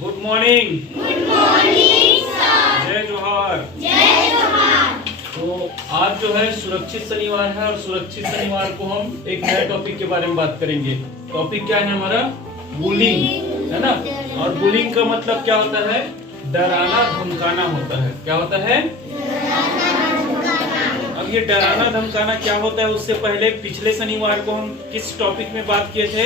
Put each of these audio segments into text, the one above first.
Good morning. Good morning sir. जय जोहार। जय जोहार। तो आज जो है सुरक्षित शनिवार है और सुरक्षित शनिवार को हम एक नए टॉपिक के बारे में बात करेंगे। टॉपिक क्या है हमारा? बुलिंग, है ना। और बुलिंग का मतलब क्या होता है? डराना धमकाना होता है। क्या होता है? अब ये डराना धमकाना क्या होता है, उससे पहले पिछले शनिवार को हम किस टॉपिक में बात किए थे?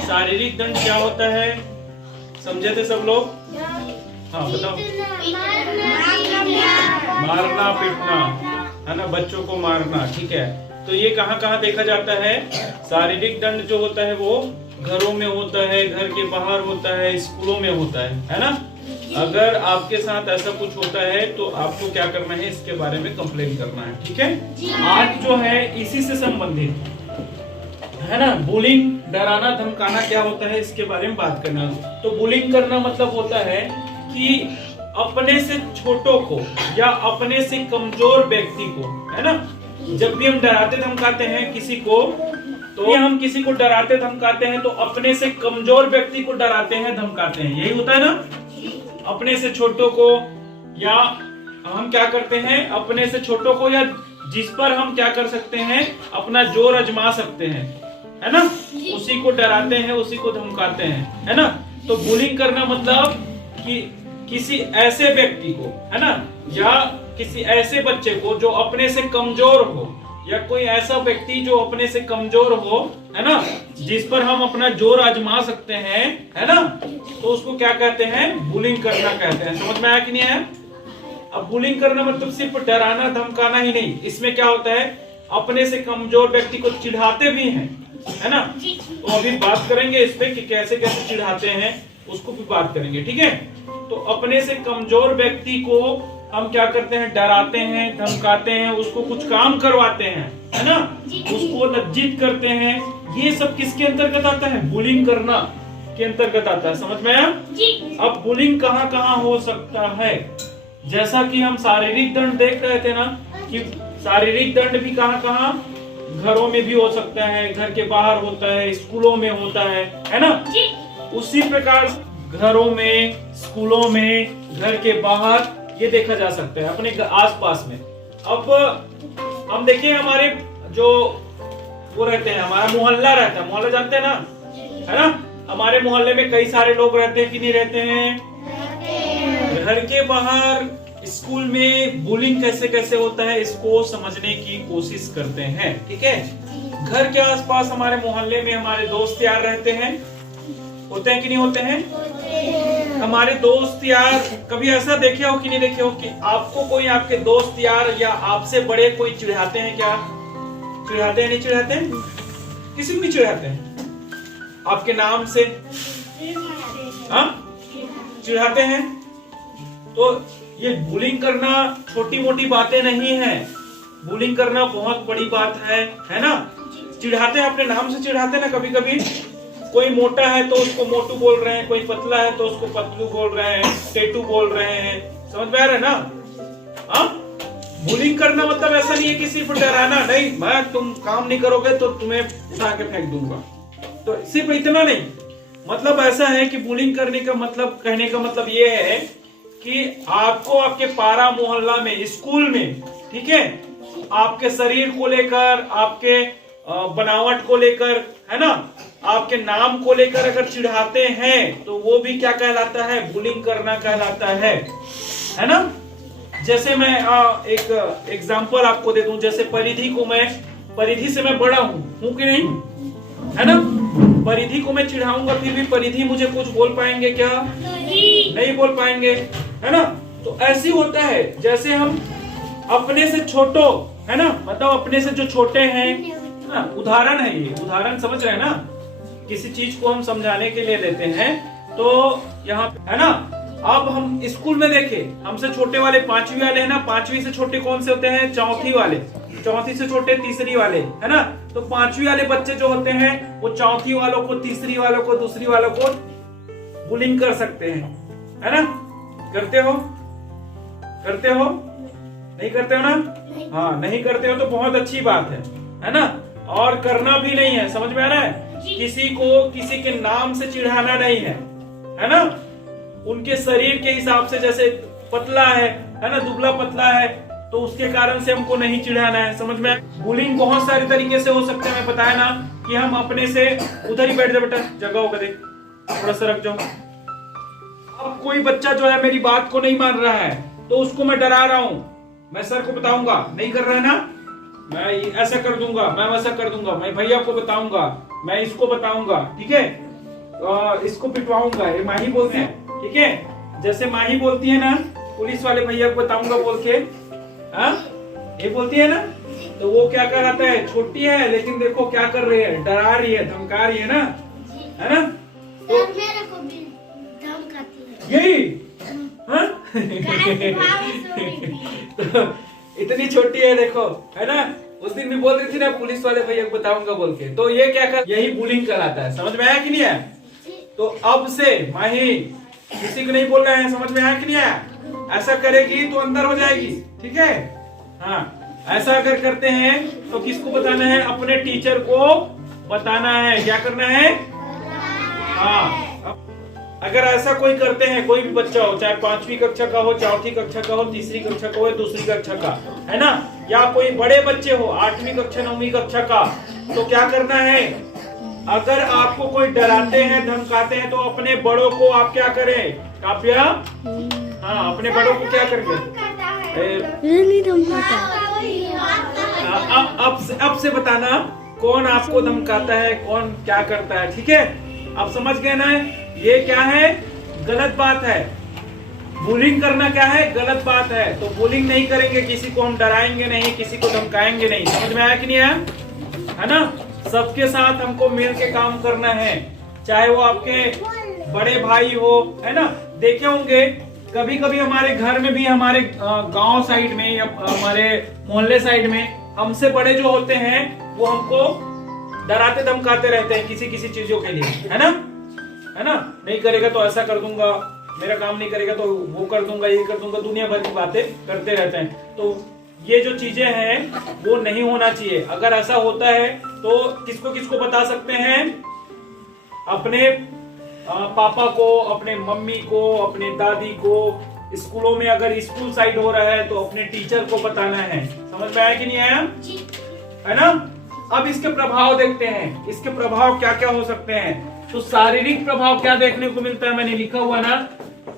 शारीरिक दंड क्या होता है? समझे थे सब लोग? हाँ बताओ। मारना पीटना, है ना, बच्चों को मारना। ठीक है, तो ये कहाँ कहाँ देखा जाता है? शारीरिक दंड जो होता है वो घरों में होता है, घर के बाहर होता है, स्कूलों में होता है ना। अगर आपके साथ ऐसा कुछ होता है तो आपको क्या करना है, इसके बारे में कंप्लेन करना है। ठीक है, आज जो है इसी से संबंधित है ना, बुलिंग, डराना धमकाना क्या होता है, इसके बारे में बात करना। तो बुलिंग करना मतलब होता है कि अपने से छोटों को या अपने से कमजोर व्यक्ति को, है ना, जब भी हम डराते धमकाते हैं किसी को, तो हम किसी को डराते धमकाते हैं तो अपने से कमजोर व्यक्ति को डराते हैं धमकाते हैं, यही होता है ना। अपने से छोटों को, या हम क्या करते हैं, अपने से छोटों को या जिस पर हम क्या कर सकते हैं, अपना जोर आजमा सकते हैं, है ना, उसी को डराते हैं, उसी को धमकाते हैं, है ना। तो बुलिंग करना मतलब कि किसी ऐसे व्यक्ति को, है ना, या किसी ऐसे बच्चे को जो अपने से कमजोर हो, या कोई ऐसा व्यक्ति जो अपने से कमजोर हो, है ना, जिस पर हम अपना जोर आजमा सकते हैं, है ना, तो उसको क्या कहते हैं? बुलिंग करना कहते हैं। समझ में आया कि नहीं आया? अब बुलिंग करना मतलब सिर्फ डराना धमकाना ही नहीं, इसमें क्या होता है, अपने से कमजोर व्यक्ति को चिढ़ाते भी हैं, है ना। तो अभी बात करेंगे इस पे कि कैसे कैसे चिढ़ाते हैं, उसको भी बात करेंगे। ठीक है, तो अपने से कमजोर व्यक्ति को हम क्या करते हैं? डराते हैं, धमकाते हैं, उसको कुछ काम करवाते हैं, है ना, उसको लज्जित करते हैं। ये सब किसके अंतर्गत आता है? बुलिंग करना के अंतर्गत आता है। समझ में आया? अब बुलिंग कहाँ कहाँ हो सकता है? जैसा कि हम शारीरिक दंड देख रहे थे ना, कि शारीरिक दंड भी कहाँ कहाँ, घरों में भी हो सकता है, घर के बाहर होता है, स्कूलों में होता है ना। उसी प्रकार घरों में, स्कूलों में, घर के बाहर ये देखा जा सकता है, अपने आसपास में। अब हम देखिए, हमारे जो वो रहते हैं, हमारा मोहल्ला रहता है, मोहल्ला जानते हैं ना, है ना। हमारे मोहल्ले में कई सारे लोग रहते हैं कि नहीं रहते हैं? घर के बाहर, स्कूल में बुलिंग कैसे कैसे होता है, इसको समझने की कोशिश करते हैं। ठीक है, घर के आसपास हमारे मोहल्ले में हमारे दोस्त यार रहते हैं, होते हैं कि नहीं होते हैं? हमारे दोस्त यार, कभी ऐसा देखे हो कि नहीं देखे हो कि आपको कोई आपके दोस्त यार या आपसे बड़े कोई चिढ़ाते हैं? क्या चिढ़ाते हैं? नहीं चिढ़ाते हैं? किसी को नहीं चिढ़ाते हैं? आपके नाम से चिढ़ाते हैं। तो ये बुलिंग करना छोटी मोटी बातें नहीं है, बुलिंग करना बहुत बड़ी बात है ना। चिढ़ाते हैं, अपने नाम से चिढ़ाते हैं ना। कभी कभी कोई मोटा है तो उसको मोटू बोल रहे हैं, कोई पतला है तो उसको पतलू बोल रहे हैं, टेटू बोल रहे हैं। समझ में आ रहा है ना? बुलिंग करना मतलब ऐसा नहीं है कि सिर्फ डराना, नहीं, मैं तुम काम नहीं करोगे तो तुम्हें उठा के फेंक दूंगा, तो सिर्फ इतना नहीं। मतलब ऐसा है कि बुलिंग करने का मतलब, कहने का मतलब ये है कि आपको आपके पारा मोहल्ला में, स्कूल में, ठीक है, आपके शरीर को लेकर, आपके बनावट को लेकर, है ना, आपके नाम को लेकर अगर चिढ़ाते हैं तो वो भी क्या कहलाता है? बुलिंग करना कहलाता है ना। जैसे मैं एक एग्जांपल आपको दे दूं, जैसे परिधि से मैं बड़ा हूं कि नहीं, है ना। परिधि को मैं चिढ़ाऊंगा, फिर भी परिधि मुझे कुछ बोल पाएंगे क्या? नहीं बोल पाएंगे, है ना। तो ऐसी होता है, जैसे हम अपने से छोटों, है ना, मतलब अपने से जो छोटे हैं ना, उदाहरण है ये, उदाहरण समझ रहे हैं ना, किसी चीज को हम समझाने के लिए लेते हैं। तो यहाँ है ना, अब हम स्कूल में देखें, हमसे छोटे वाले 5वीं वाले, है ना, 5वीं से छोटे कौन से होते हैं? चौथी वाले, चौथी से छोटे तीसरी वाले, है ना। तो 5वीं वाले बच्चे जो होते हैं वो चौथी वालों को, तीसरी वालों को, दूसरी वालों को बुलिंग कर सकते हैं, है ना। करते हो? नहीं करते हो ना? हाँ, नहीं करते हो तो बहुत अच्छी बात है ना। और करना भी नहीं है, समझ में आ रहा है? किसी को किसी के नाम से चिढ़ाना नहीं है ना। उनके शरीर के हिसाब से, जैसे पतला है ना, दुबला पतला है, तो उसके कारण से हमको नहीं चिढ़ाना है। समझ में? बुलिंग बहुत सारे तरीके से हो सकते हैं। बताया ना कि हम अपने से, उधर ही बैठ जा बेटा, जगह होगा देख, थोड़ा सा रख जाओ। अब कोई बच्चा जो है मेरी बात को नहीं मान रहा है तो उसको मैं डरा रहा हूं, मैं सर को बताऊंगा, नहीं कर रहा है ना, मैं ऐसा कर दूंगा, मैं वैसा कर दूंगा, मैं भैया को बताऊंगा, मैं इसको बताऊंगा, ठीक है, इसको पिटवाऊंगा। ये माही बोलते हैं, ठीक है, जैसे माही बोलती है ना, पुलिस वाले भैया को बताऊंगा बोल के, हाँ ये बोलती है ना, तो वो क्या कराता है, छोटी है लेकिन देखो क्या कर रही है, डरा रही है, धमका रही है ना, है ना। तो मेरे को भी धमकाती है यही, हाँ तो इतनी छोटी है देखो, है ना। उस दिन भी बोल रही थी ना, पुलिस वाले भैया को बताऊंगा बोल के, तो ये क्या कर, यही बुलिंग कहलाता है। समझ में आया कि नहीं आया? तो अब से माही किसी को नहीं बोल रहे हैं, समझ में आया कि नहीं आया? ऐसा करेगी तो अंदर हो जाएगी, ठीक है। हाँ, ऐसा अगर करते हैं तो किसको बताना है? अपने टीचर को बताना है। क्या करना है? हाँ, अगर ऐसा कोई करते हैं, कोई भी बच्चा हो, चाहे 5वीं कक्षा का हो, 4थी कक्षा का हो, 3री कक्षा का हो, 2री कक्षा का, है ना, या कोई बड़े बच्चे हो, 8वीं कक्षा 9वीं कक्षा का, तो क्या करना है? अगर आपको कोई डराते हैं, धमकाते हैं, तो अपने बड़ों को आप क्या करें? काव्या, हाँ, अपने बड़ों को क्या करेंगे? अब से बताना कौन आपको धमकाता है, कौन क्या करता है, ठीक है। अब समझ गए ना? ये क्या है? गलत बात है। बुलिंग करना क्या है? गलत बात है। तो बुलिंग नहीं करेंगे, किसी को हम डराएंगे नहीं, किसी को धमकाएंगे नहीं। समझ में आया कि नहीं आया? है ना। सबके साथ हमको मिल के काम करना है, चाहे वो आपके बड़े भाई हो, है ना। देखे होंगे कभी कभी हमारे घर में भी, हमारे गांव साइड में या हमारे मोहल्ले साइड में, हमसे बड़े जो होते हैं वो हमको डराते धमकाते रहते हैं किसी किसी चीजों के लिए, है ना, है ना। नहीं करेगा तो ऐसा कर दूंगा, मेरा काम नहीं करेगा तो वो कर दूंगा, ये कर दूंगा, दुनिया भर की बातें करते रहते हैं। तो ये जो चीजें हैं वो नहीं होना चाहिए। अगर ऐसा होता है तो किसको किसको बता सकते हैं? अपने पापा को, अपने मम्मी को, अपने दादी को। स्कूलों में अगर स्कूल साइड हो रहा है तो अपने टीचर को बताना है। समझ में आया कि नहीं आया? है ना। अब इसके प्रभाव देखते हैं, इसके प्रभाव क्या क्या हो सकते हैं। तो शारीरिक प्रभाव क्या देखने को मिलता है, मैंने लिखा हुआ ना।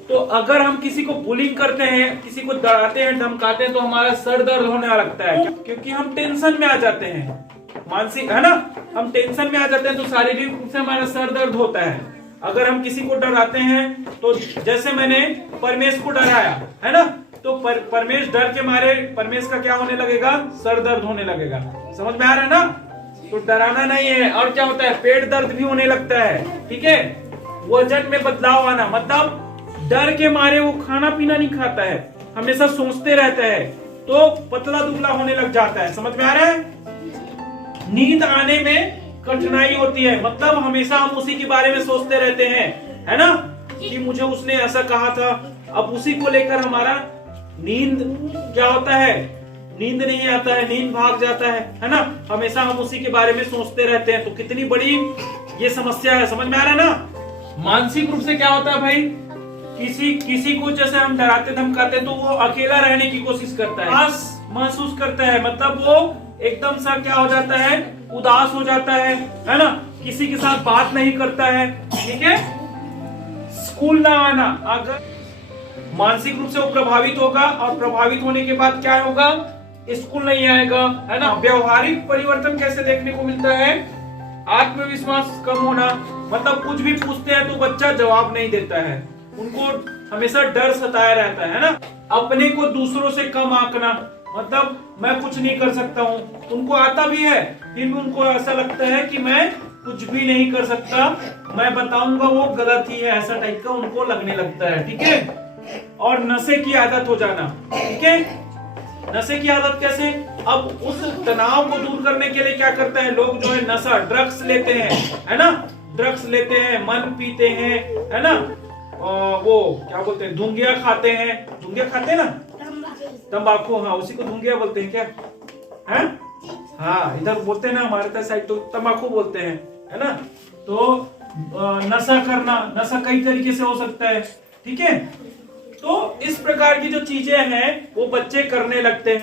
तो अगर हम किसी को बुलिंग करते हैं, किसी को डराते हैं, धमकाते हैं, तो हमारा सर दर्द होने लगता है, क्योंकि हम टेंशन में आ जाते हैं, मानसिक, है ना, हम टेंशन में आ जाते हैं, तो शारीरिक रूप से हमारा सर दर्द होता है। अगर हम किसी को डराते हैं, तो जैसे मैंने परमेश को डराया, है ना, तो परमेश डर के मारे, परमेश का क्या होने लगेगा? सर दर्द होने लगेगा। समझ में आ रहा है ना। तो डराना नहीं है। और क्या होता है? पेट दर्द भी होने लगता है, ठीक है। वजन में बदलाव आना, मतलब डर के मारे वो खाना पीना नहीं खाता है, हमेशा सोचते रहता है, तो पतला दुबला होने लग जाता है। समझ में आ रहा है। नींद आने में कठिनाई होती है, मतलब हमेशा हम उसी के बारे में सोचते रहते हैं, है ना, कि मुझे उसने ऐसा कहा था। अब उसी को लेकर हमारा नींद क्या होता है? नींद नहीं आता है, नींद भाग जाता है ना। हमेशा हम उसी के बारे में सोचते रहते हैं। तो कितनी बड़ी ये समस्या है। समझ में आ रहा है ना। मानसिक रूप से क्या होता है भाई? किसी को जैसे हम डराते धमकाते हैं तो वो अकेला रहने की कोशिश करता है, महसूस करता है, मतलब वो एकदम सा क्या हो जाता है? उदास हो जाता है ना। किसी के साथ बात नहीं करता है, ठीक है। स्कूल ना आना, अगर मानसिक रूप से वो प्रभावित होगा, और प्रभावित होने के बाद क्या होगा? स्कूल नहीं आएगा, है ना। व्यवहारिक परिवर्तन कैसे देखने को मिलता है? आत्मविश्वास कम होना, मतलब कुछ भी पूछते हैं तो बच्चा जवाब नहीं देता है, उनको हमेशा डर सताया रहता है ना। अपने को दूसरों से कम आंकना, मतलब मैं कुछ नहीं कर सकता हूँ। उनको आता भी है, फिर भी उनको ऐसा लगता है कि मैं कुछ भी नहीं कर सकता, मैं बताऊंगा वो गलत ही है, ऐसा टाइप का उनको लगने लगता है, ठीक है। और नशे की आदत हो जाना, ठीक है। नशे की आदत कैसे? अब उस तनाव को दूर करने के लिए क्या करता है लोग, जो है नशा, ड्रग्स लेते हैं, है ना। ड्रग्स लेते हैं, मन पीते हैं, है ना। वो क्या बोलते हैं, धुंगिया खाते हैं। धुंगिया खाते हैं ना, तंबाकू, हाँ, उसी को धुंगिया बोलते हैं क्या? है, हाँ, इधर बोलते हैं ना, हमारे साइड तो तंबाकू बोलते हैं, है ना। तो नशा करना, नशा कई तरीके से हो सकता है, ठीक है। तो इस प्रकार की जो चीजें हैं वो बच्चे करने लगते हैं।